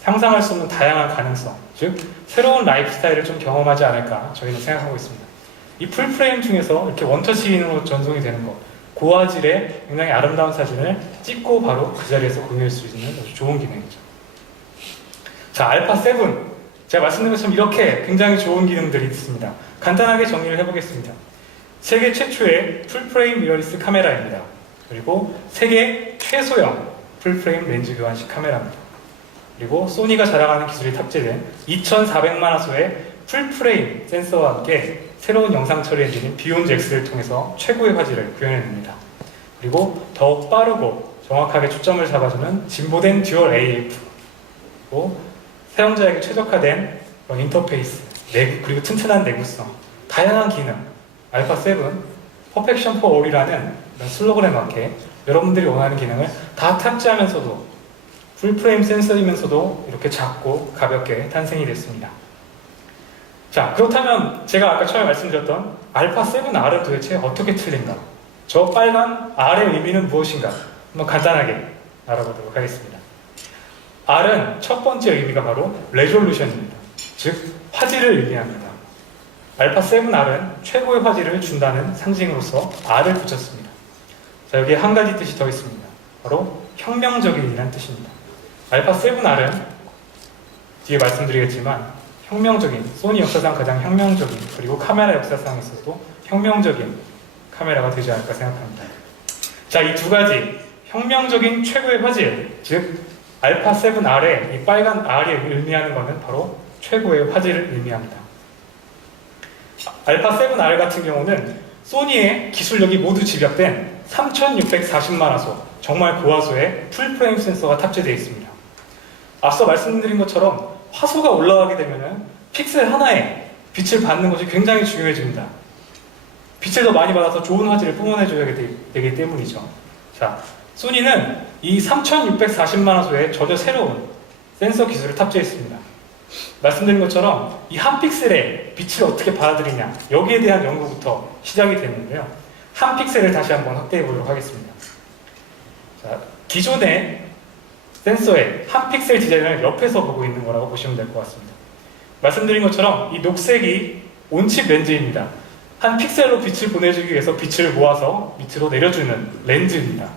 상상할 수 없는 다양한 가능성, 즉 새로운 라이프 스타일을 좀 경험하지 않을까 저희는 생각하고 있습니다. 이 풀프레임 중에서 이렇게 원터치로 전송이 되는 것, 고화질의 굉장히 아름다운 사진을 찍고 바로 그 자리에서 공유할 수 있는 아주 좋은 기능이죠. 자, 알파7, 제가 말씀드린 것처럼 이렇게 굉장히 좋은 기능들이 있습니다. 간단하게 정리를 해보겠습니다. 세계 최초의 풀프레임 미러리스 카메라입니다. 그리고 세계 최소형 풀프레임 렌즈 교환식 카메라입니다. 그리고 소니가 자랑하는 기술이 탑재된 2400만 화소의 풀프레임 센서와 함께 새로운 영상 처리 엔진인 비욘드 X를 통해서 최고의 화질을 구현해냅니다. 그리고 더욱 빠르고 정확하게 초점을 잡아주는 진보된 듀얼 AF, 그리고 사용자에게 최적화된 그런 인터페이스, 그리고 튼튼한 내구성, 다양한 기능, 알파7 퍼펙션 for all이라는 슬로건에 맞게 여러분들이 원하는 기능을 다 탑재하면서도 풀프레임 센서이면서도 이렇게 작고 가볍게 탄생이 됐습니다. 자, 그렇다면 제가 아까 처음에 말씀드렸던 알파7R은 도대체 어떻게 틀린가? 저 빨간 R의 의미는 무엇인가? 한번 간단하게 알아보도록 하겠습니다. R은 첫 번째 의미가 바로 레졸루션입니다. 즉, 화질을 의미합니다. 알파7R은 최고의 화질을 준다는 상징으로서 R을 붙였습니다. 자, 여기에 한 가지 뜻이 더 있습니다. 바로 혁명적인이라는 뜻입니다. 알파7R은 뒤에 말씀드리겠지만 소니 역사상 가장 혁명적인, 그리고 카메라 역사상에서도 혁명적인 카메라가 되지 않을까 생각합니다. 자, 이 두 가지 혁명적인 최고의 화질, 즉 알파7R의 이 빨간 R이 의미하는 것은 바로 최고의 화질을 의미합니다. 알파7R 같은 경우는 소니의 기술력이 모두 집약된 3640만 화소, 정말 고화소의 풀프레임 센서가 탑재되어 있습니다. 앞서 말씀드린 것처럼 화소가 올라가게 되면 픽셀 하나에 빛을 받는 것이 굉장히 중요해집니다. 빛을 더 많이 받아서 좋은 화질을 뿜어내줘야 되기 때문이죠. 자, 소니는 이 3640만 화소의 전혀 새로운 센서 기술을 탑재했습니다. 말씀드린 것처럼 이 한 픽셀의 빛을 어떻게 받아들이냐, 여기에 대한 연구부터 시작이 됐는데요. 한 픽셀을 다시 한번 확대해 보도록 하겠습니다. 자, 기존의 센서의 한 픽셀 디자인을 옆에서 보고 있는 거라고 보시면 될 것 같습니다. 말씀드린 것처럼 이 녹색이 온칩 렌즈입니다. 한 픽셀로 빛을 보내주기 위해서 빛을 모아서 밑으로 내려주는 렌즈입니다.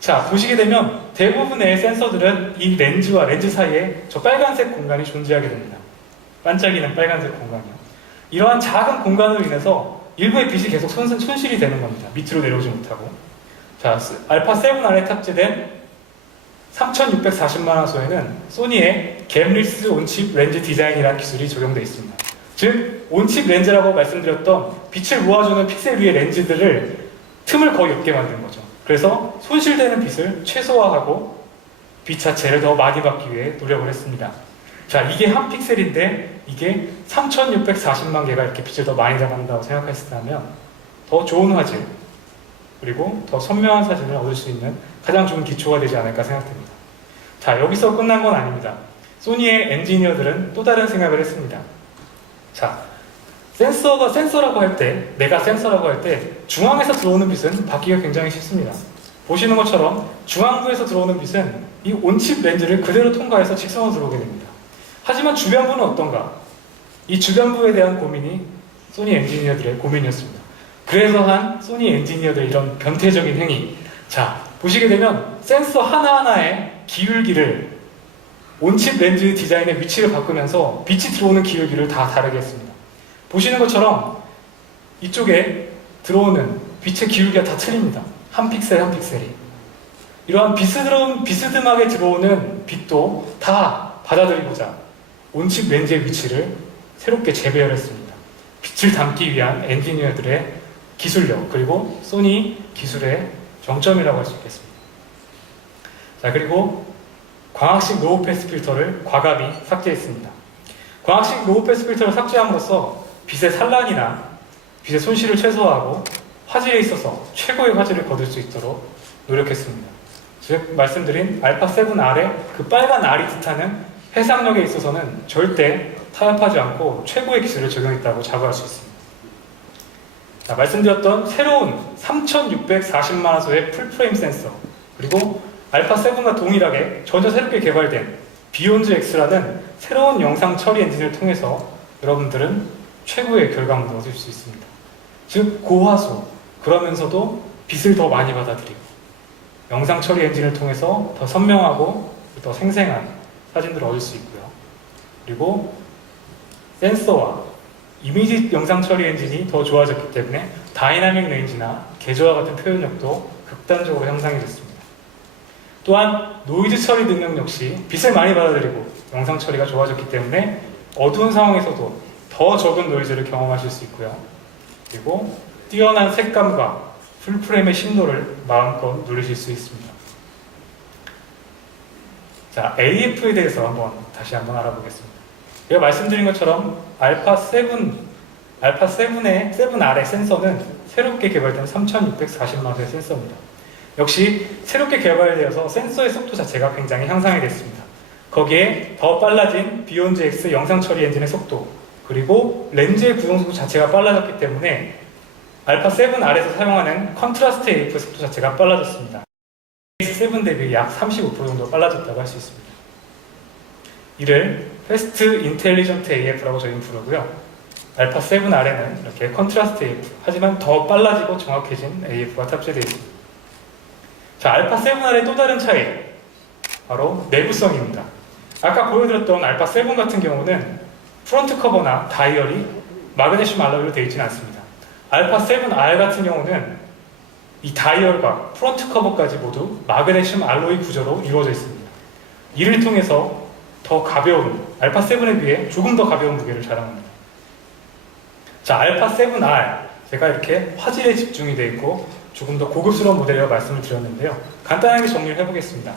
자, 보시게 되면 대부분의 센서들은 이 렌즈와 렌즈 사이에 저 빨간색 공간이 존재하게 됩니다. 반짝이는 빨간색 공간이요. 이러한 작은 공간으로 인해서 일부의 빛이 계속 손실이 되는 겁니다. 밑으로 내려오지 못하고. 자, 알파7R에 탑재된 3640만 화소에는 소니의 갬리스 온칩 렌즈 디자인이라는 기술이 적용되어 있습니다. 즉, 온칩 렌즈라고 말씀드렸던 빛을 모아주는 픽셀 위의 렌즈들을 틈을 거의 없게 만든 거죠. 그래서 손실되는 빛을 최소화하고 빛 자체를 더 많이 받기 위해 노력을 했습니다. 자, 이게 한 픽셀인데 이게 3640만 개가 이렇게 빛을 더 많이 잡아낸다고 생각했다면 더 좋은 화질, 그리고 더 선명한 사진을 얻을 수 있는 가장 좋은 기초가 되지 않을까 생각됩니다. 자, 여기서 끝난 건 아닙니다. 소니의 엔지니어들은 또 다른 생각을 했습니다. 자, 센서라고 할 때, 내가 센서라고 할 때 중앙에서 들어오는 빛은 받기가 굉장히 쉽습니다. 보시는 것처럼 중앙부에서 들어오는 빛은 이 온칩 렌즈를 그대로 통과해서 직선으로 들어오게 됩니다. 하지만 주변부는 어떤가? 이 주변부에 대한 고민이 소니 엔지니어들의 고민이었습니다. 그래서 한 소니 엔지니어들의 이런 변태적인 행위. 자, 보시게 되면 센서 하나하나의 기울기를 온칩 렌즈 디자인의 위치를 바꾸면서 빛이 들어오는 기울기를 다 다르게 했습니다. 보시는 것처럼 이쪽에 들어오는 빛의 기울기가 다 틀립니다. 한 픽셀 한 픽셀이. 이러한 비스듬하게 들어오는 빛도 다 받아들이고자 온칩 렌즈의 위치를 새롭게 재배열했습니다. 빛을 담기 위한 엔지니어들의 기술력, 그리고 소니 기술의 정점이라고 할 수 있겠습니다. 자, 그리고 광학식 로우 패스 필터를 과감히 삭제했습니다. 광학식 로우 패스 필터를 삭제함으로써 빛의 산란이나 빛의 손실을 최소화하고 화질에 있어서 최고의 화질을 거둘 수 있도록 노력했습니다. 즉, 말씀드린 알파7R의 그 빨간 R이 뜻하는 해상력에 있어서는 절대 타협하지 않고 최고의 기술을 적용했다고 자부할 수 있습니다. 자, 말씀드렸던 새로운 3640만 화소의 풀프레임 센서, 그리고 알파7과 동일하게 전혀 새롭게 개발된 비욘즈 X라는 새로운 영상 처리 엔진을 통해서 여러분들은 최고의 결과물을 얻을 수 있습니다. 즉, 고화소, 그러면서도 빛을 더 많이 받아들이고 영상 처리 엔진을 통해서 더 선명하고 더 생생한 사진들을 얻을 수 있고요. 그리고 센서와 이미지 영상 처리 엔진이 더 좋아졌기 때문에 다이나믹 레인지나 개조와 같은 표현력도 극단적으로 향상이 됐습니다. 또한 노이즈 처리 능력 역시 빛을 많이 받아들이고 영상 처리가 좋아졌기 때문에 어두운 상황에서도 더 적은 노이즈를 경험하실 수 있고요. 그리고 뛰어난 색감과 풀프레임의 심도를 마음껏 누리실 수 있습니다. 자, AF에 대해서 다시 한번 알아보겠습니다. 제가 말씀드린 것처럼 알파7의 7R의 센서는 새롭게 개발된 3640만화소의 센서입니다. 역시 새롭게 개발되어서 센서의 속도 자체가 굉장히 향상이 됐습니다. 거기에 더 빨라진 비욘즈 X 영상 처리 엔진의 속도, 그리고 렌즈의 구동 속도 자체가 빨라졌기 때문에 알파7R에서 사용하는 컨트라스트 AF 속도 자체가 빨라졌습니다. X7 대비 약 35% 정도 빨라졌다고 할 수 있습니다. 이를 패스트 인텔리전트 AF라고 저희는 부르고요. 알파7R에는 이렇게 컨트라스트 AF, 하지만 더 빨라지고 정확해진 AF가 탑재되어 있습니다. 자, 알파7R의 또 다른 차이, 바로 내구성입니다. 아까 보여드렸던 알파7 같은 경우는 프론트 커버나 다이얼이 마그네슘 알로이로 되어 있지는 않습니다. 알파7R 같은 경우는 이 다이얼과 프론트 커버까지 모두 마그네슘 알로이 구조로 이루어져 있습니다. 이를 통해서 더 가벼운, 알파7에 비해 조금 더 가벼운 무게를 자랑합니다. 자, 알파7R, 제가 이렇게 화질에 집중이 되어 있고 조금 더 고급스러운 모델이라고 말씀을 드렸는데요. 간단하게 정리를 해보겠습니다.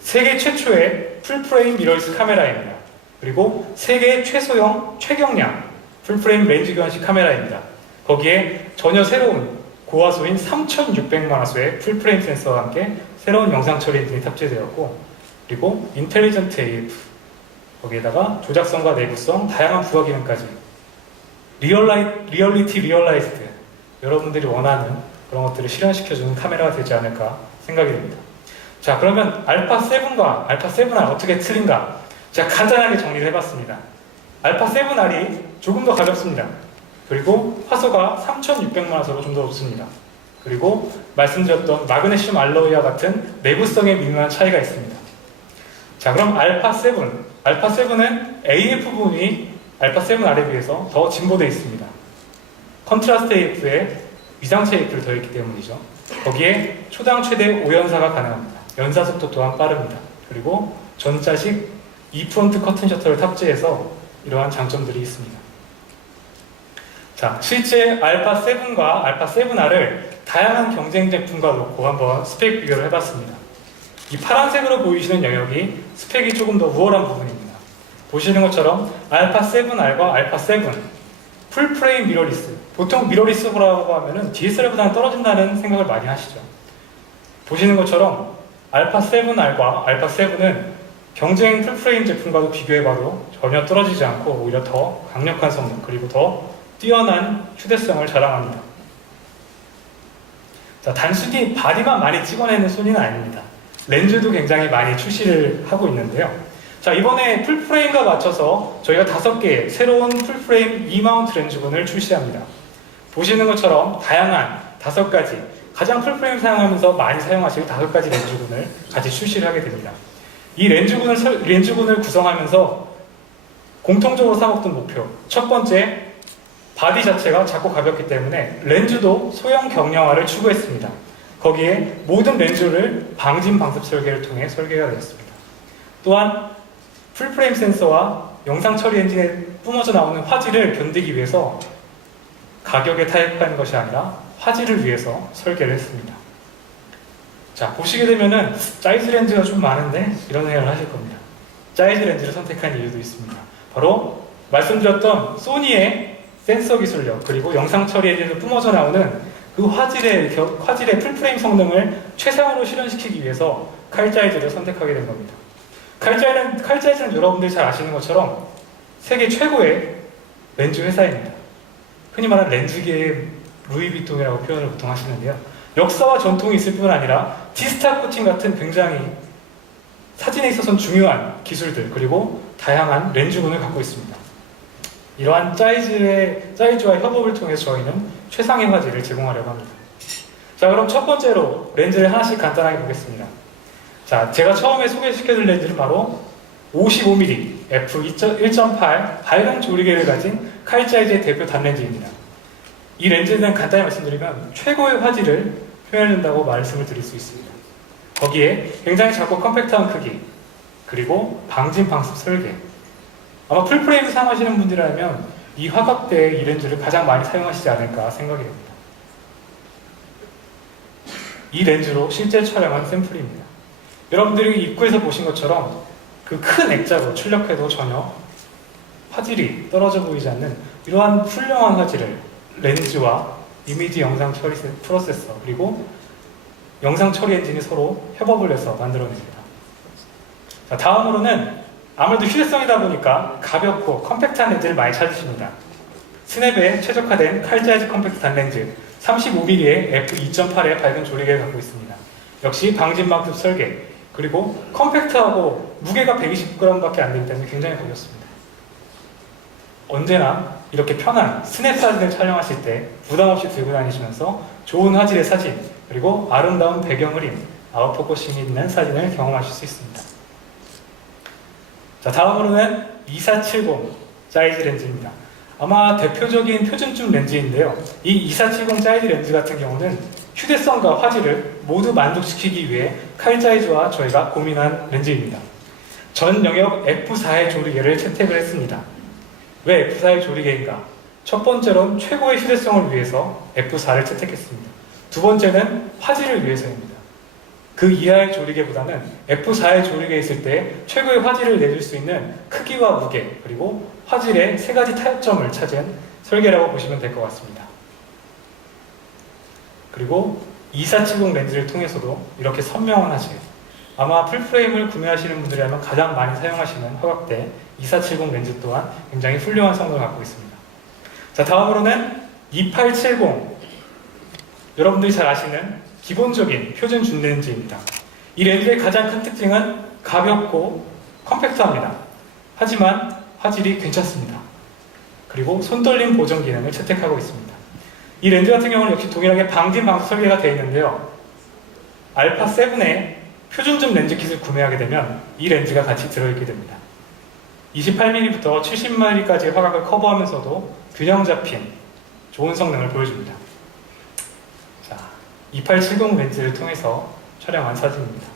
세계 최초의 풀프레임 미러리스 카메라입니다. 그리고 세계 최소형 최경량 풀프레임 렌즈 교환식 카메라입니다. 거기에 전혀 새로운 고화소인 3600만 화소의 풀프레임 센서와 함께 새로운 영상 처리 엔진이 탑재되었고, 그리고 인텔리전트 AF, 거기에다가 조작성과 내구성, 다양한 부가 기능까지 리얼리티 리얼라이즈드, 여러분들이 원하는 그런 것들을 실현시켜주는 카메라가 되지 않을까 생각이 됩니다. 자, 그러면 알파7과 알파7R 어떻게 틀린가? 제가 간단하게 정리를 해봤습니다. 알파7R이 조금 더 가볍습니다. 그리고 화소가 3600만 화소로 좀 더 높습니다. 그리고 말씀드렸던 마그네슘 알로이와 같은 내구성에 미묘한 차이가 있습니다. 자, 그럼 알파7은 AF 부분이 알파7R에 비해서 더 진보되어 있습니다. 컨트라스트 AF에 위상체 AF를 더했기 때문이죠. 거기에 초당 최대 5연사가 가능합니다. 연사 속도 또한 빠릅니다. 그리고 전자식 E프론트 커튼 셔터를 탑재해서 이러한 장점들이 있습니다. 자, 실제 알파7과 알파7R을 다양한 경쟁 제품과 놓고 한번 스펙 비교를 해봤습니다. 이 파란색으로 보이시는 영역이 스펙이 조금 더 우월한 부분입니다. 보시는 것처럼 알파7R과 알파7 풀프레임 미러리스, 보통 미러리스라고 하면은 DSLR보다는 떨어진다는 생각을 많이 하시죠. 보시는 것처럼 알파7R과 알파7은 경쟁 풀프레임 제품과도 비교해봐도 전혀 떨어지지 않고 오히려 더 강력한 성능 그리고 더 뛰어난 휴대성을 자랑합니다. 자, 단순히 바디만 많이 찍어내는 소니는 아닙니다. 렌즈도 굉장히 많이 출시를 하고 있는데요. 자, 이번에 풀프레임과 맞춰서 저희가 5개의 새로운 풀프레임 E-마운트 렌즈군을 출시합니다. 보시는 것처럼 다양한 5가지 가장 풀프레임 사용하면서 많이 사용하실 5가지 렌즈군을 같이 출시를 하게 됩니다. 이 렌즈군을 구성하면서 공통적으로 삼았던 목표, 첫 번째, 바디 자체가 작고 가볍기 때문에 렌즈도 소형 경량화를 추구했습니다. 거기에 모든 렌즈를 방진 방습 설계를 통해 설계가 되었습니다. 또한 풀프레임 센서와 영상 처리 엔진에 뿜어져 나오는 화질을 견디기 위해서 가격에 타협한 것이 아니라 화질을 위해서 설계를 했습니다. 자, 보시게 되면은 사이즈 렌즈가 좀 많은데 이런 생각을 하실 겁니다. 사이즈 렌즈를 선택한 이유도 있습니다. 바로 말씀드렸던 소니의 센서 기술력 그리고 영상 처리 엔진에서 뿜어져 나오는 그 화질의 풀프레임 성능을 최상으로 실현시키기 위해서 칼자이즈를 선택하게 된 겁니다. 칼자이즈는 여러분들이 잘 아시는 것처럼 세계 최고의 렌즈 회사입니다. 흔히 말하는 렌즈계의 루이비통이라고 표현을 보통 하시는데요. 역사와 전통이 있을 뿐 아니라 디스타 코팅 같은 굉장히 사진에 있어서는 중요한 기술들 그리고 다양한 렌즈군을 갖고 있습니다. 이러한 사이즈와 협업을 통해서 저희는 최상의 화질을 제공하려고 합니다. 자, 그럼 첫 번째로 렌즈를 하나씩 간단하게 보겠습니다. 자, 제가 처음에 소개시켜드릴 렌즈는 바로 55mm f1.8 밝은 조리개를 가진 칼자이즈의 대표 단렌즈입니다. 이 렌즈는 간단히 말씀드리면 최고의 화질을 표현해준다고 말씀을 드릴 수 있습니다. 거기에 굉장히 작고 컴팩트한 크기 그리고 방진 방습 설계, 아마 풀프레임을 사용하시는 분들이라면 이 화각대의 이 렌즈를 가장 많이 사용하시지 않을까 생각이 됩니다. 이 렌즈로 실제 촬영한 샘플입니다. 여러분들이 입구에서 보신 것처럼 그 큰 액자로 출력해도 전혀 화질이 떨어져 보이지 않는 이러한 훌륭한 화질을 렌즈와 이미지 영상 처리 프로세서 그리고 영상 처리 엔진이 서로 협업을 해서 만들어냅니다. 자, 다음으로는 아무래도 휴대성이다 보니까 가볍고 컴팩트한 렌즈를 많이 찾으십니다. 스냅에 최적화된 칼자이즈 컴팩트 단렌즈 35mm의 f2.8의 밝은 조리개를 갖고 있습니다. 역시 방진 방습 설계 그리고 컴팩트하고 무게가 120g밖에 안 되기 때문에 굉장히 가볍습니다. 언제나 이렇게 편한 스냅 사진을 촬영하실 때 부담 없이 들고 다니시면서 좋은 화질의 사진 그리고 아름다운 배경 그림, 아웃포커싱이 있는 사진을 경험하실 수 있습니다. 자, 다음으로는 2470 사이즈 렌즈입니다. 아마 대표적인 표준쯤 렌즈인데요. 이 2470 사이즈 렌즈 같은 경우는 휴대성과 화질을 모두 만족시키기 위해 칼자이즈와 저희가 고민한 렌즈입니다. 전 영역 F4의 조리개를 채택을 했습니다. 왜 F4의 조리개인가? 첫 번째로는 최고의 휴대성을 위해서 F4를 채택했습니다. 두 번째는 화질을 위해서입니다. 그 이하의 조리개보다는 F4의 조리개에 있을 때 최고의 화질을 내줄 수 있는 크기와 무게 그리고 화질의 3가지 타협점을 찾은 설계라고 보시면 될 것 같습니다. 그리고 2470 렌즈를 통해서도 이렇게 선명한 화질, 아마 풀프레임을 구매하시는 분들이라면 가장 많이 사용하시는 화각대 2470 렌즈 또한 굉장히 훌륭한 성능을 갖고 있습니다. 자, 다음으로는 2870, 여러분들이 잘 아시는 기본적인 표준 줌 렌즈입니다. 이 렌즈의 가장 큰 특징은 가볍고 컴팩트합니다. 하지만 화질이 괜찮습니다. 그리고 손떨림 보정 기능을 채택하고 있습니다. 이 렌즈 같은 경우는 역시 동일하게 방진 방수 설계가 되어 있는데요. 알파7의 표준 줌 렌즈 킷을 구매하게 되면 이 렌즈가 같이 들어있게 됩니다. 28mm부터 70mm까지의 화각을 커버하면서도 균형 잡힌 좋은 성능을 보여줍니다. 자, 2870 렌즈를 통해서 촬영한 사진입니다.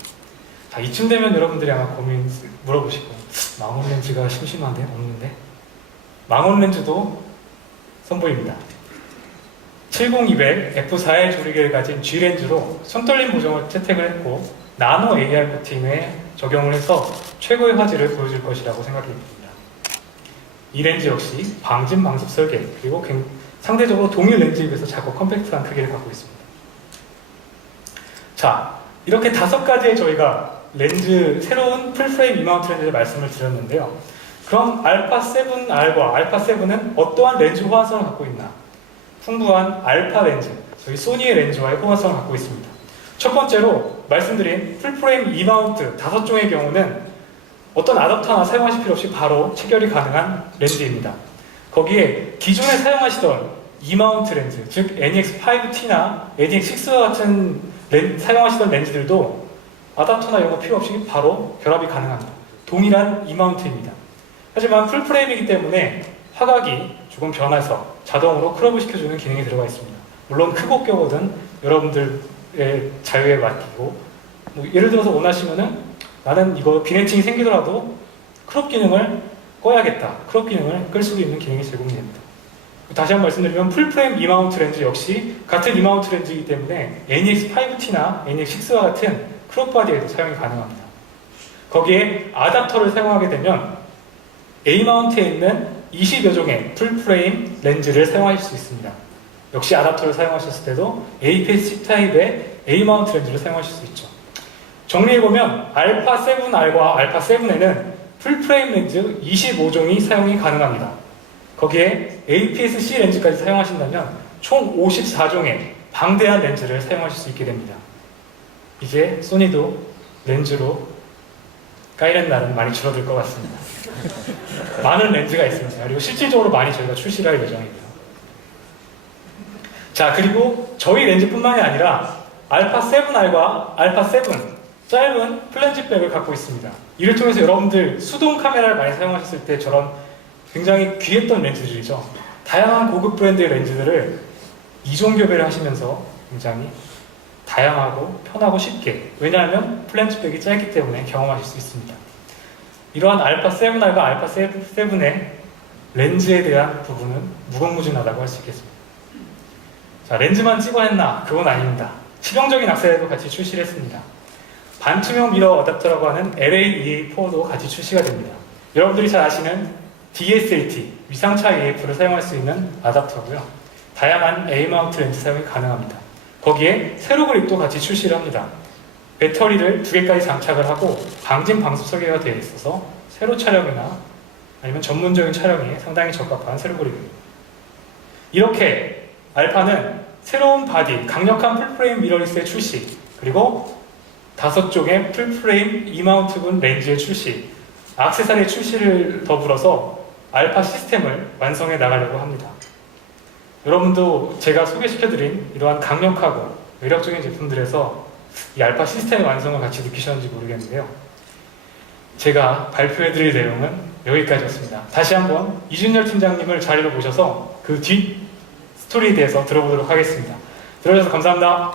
자, 이쯤 되면 여러분들이 아마 고민 물어보시고, 망원 렌즈가 심심한데? 없는데? 망원 렌즈도 선보입니다. 70200 F4의 조리개를 가진 G렌즈로 손떨림 보정을 채택을 했고 나노 AR 코팅에 적용을 해서 최고의 화질을 보여줄 것이라고 생각이 듭니다. 이 렌즈 역시 방진 방습 설계 그리고 상대적으로 동일 렌즈에 비해서 작고 컴팩트한 크기를 갖고 있습니다. 자, 이렇게 5가지의 저희가 렌즈, 새로운 풀프레임 이마운트 렌즈를 말씀을 드렸는데요. 그럼 α7R과 α7은 어떠한 렌즈 호환성을 갖고 있나? 풍부한 알파 렌즈, 저희 소니의 렌즈와의 호환성을 갖고 있습니다. 첫 번째로 말씀드린 풀프레임 이마운트 5종의 경우는 어떤 아답터나 사용하실 필요 없이 바로 체결이 가능한 렌즈입니다. 거기에 기존에 사용하시던 이마운트 렌즈, 즉 NEX5T나 NEX6와 같은 사용하시던 렌즈들도 아답터나 이런 거 필요 없이 바로 결합이 가능합니다. 동일한 이마운트입니다. 하지만 풀프레임이기 때문에 화각이 조금 변해서 자동으로 크롭을 시켜주는 기능이 들어가 있습니다. 물론 크고 껴거든 여러분들의 자유에 맡기고, 뭐 예를 들어서 원하시면은 나는 이거 비네칭이 생기더라도 크롭 기능을 꺼야겠다. 크롭 기능을 끌 수 있는 기능이 제공이 됩니다. 다시 한번 말씀드리면 풀프레임 이마운트 렌즈 역시 같은 이마운트 렌즈이기 때문에 NEX5T나 NEX6와 같은 크롭 바디에도 사용이 가능합니다. 거기에 아답터를 사용하게 되면 A마운트에 있는 20여 종의 풀프레임 렌즈를 사용하실 수 있습니다. 역시 아답터를 사용하셨을 때도 APS-C 타입의 A마운트 렌즈를 사용하실 수 있죠. 정리해보면 α7R과 α7에는 풀프레임 렌즈 25종이 사용이 가능합니다. 거기에 APS-C 렌즈까지 사용하신다면 총 54종의 방대한 렌즈를 사용하실 수 있게 됩니다. 이제 소니도 렌즈로 까이는 날은 많이 줄어들 것 같습니다. 많은 렌즈가 있습니다. 그리고 실질적으로 많이 저희가 출시를 할 예정입니다. 자, 그리고 저희 렌즈뿐만이 아니라 α7R과 α7 짧은 플랜지백을 갖고 있습니다. 이를 통해서 여러분들 수동 카메라를 많이 사용하셨을 때 저런 굉장히 귀했던 렌즈들이죠. 다양한 고급 브랜드의 렌즈들을 이종 교배를 하시면서 굉장히 다양하고 편하고 쉽게, 왜냐하면 플랜지백이 짧기 때문에 경험하실 수 있습니다. 이러한 α7R과 α7의 렌즈에 대한 부분은 무궁무진하다고 할 수 있겠습니다. 자, 렌즈만 찍어냈나? 그건 아닙니다. 치명적인 악세사리도 같이 출시를 했습니다. 반투명 미러 어댑터라고 하는 LAEA4도 같이 출시가 됩니다. 여러분들이 잘 아시는 DSLT, 위상차 EF를 사용할 수 있는 어댑터고요. 다양한 A마운트 렌즈 사용이 가능합니다. 거기에 세로 그립도 같이 출시를 합니다. 배터리를 2개까지 장착을 하고 방진 방수 설계가 되어 있어서 세로 촬영이나 아니면 전문적인 촬영에 상당히 적합한 세로 그립입니다. 이렇게 알파는 새로운 바디, 강력한 풀프레임 미러리스의 출시, 그리고 5종의 풀프레임 이마운트군 렌즈의 출시, 액세서리 출시를 더불어서 알파 시스템을 완성해 나가려고 합니다. 여러분도 제가 소개시켜드린 이러한 강력하고 매력적인 제품들에서 이 알파 시스템의 완성을 같이 느끼셨는지 모르겠는데요. 제가 발표해드릴 내용은 여기까지였습니다. 다시 한번 이준열 팀장님을 자리로 모셔서 그 뒷 스토리에 대해서 들어보도록 하겠습니다. 들어주셔서 감사합니다.